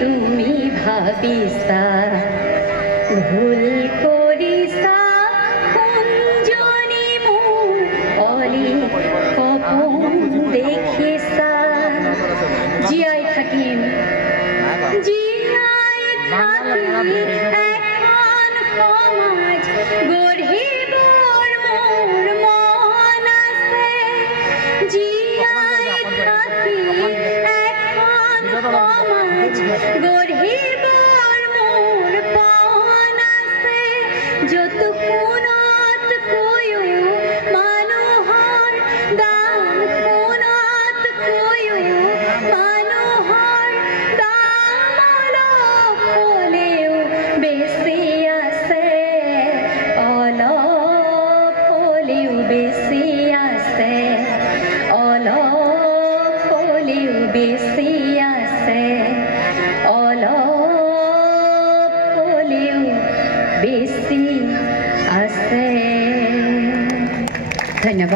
তুমি ভাবিছা ভুল কৰিছা কুঞ্জনী মোৰ অলি সপোন দেখিছা জীয়াই থাকিম জীয়াই থাকি এখন সমাজ গঢ়িবৰ মোৰ মন আছে জীয়াই থাকি এখন সমাজ গঢ়িবৰ মোৰ পণ আছে য'ত কোনতকৈও মানুহৰ দাম কোনতকৈও মানুহৰ দাম অলপ হ'লেও বেছি আছে অলপ হ'লেও বেছি আছে অলপ হ'লেও বেছি আছে অলপ হ'লেও বেছি আছে ধন্যবাদ।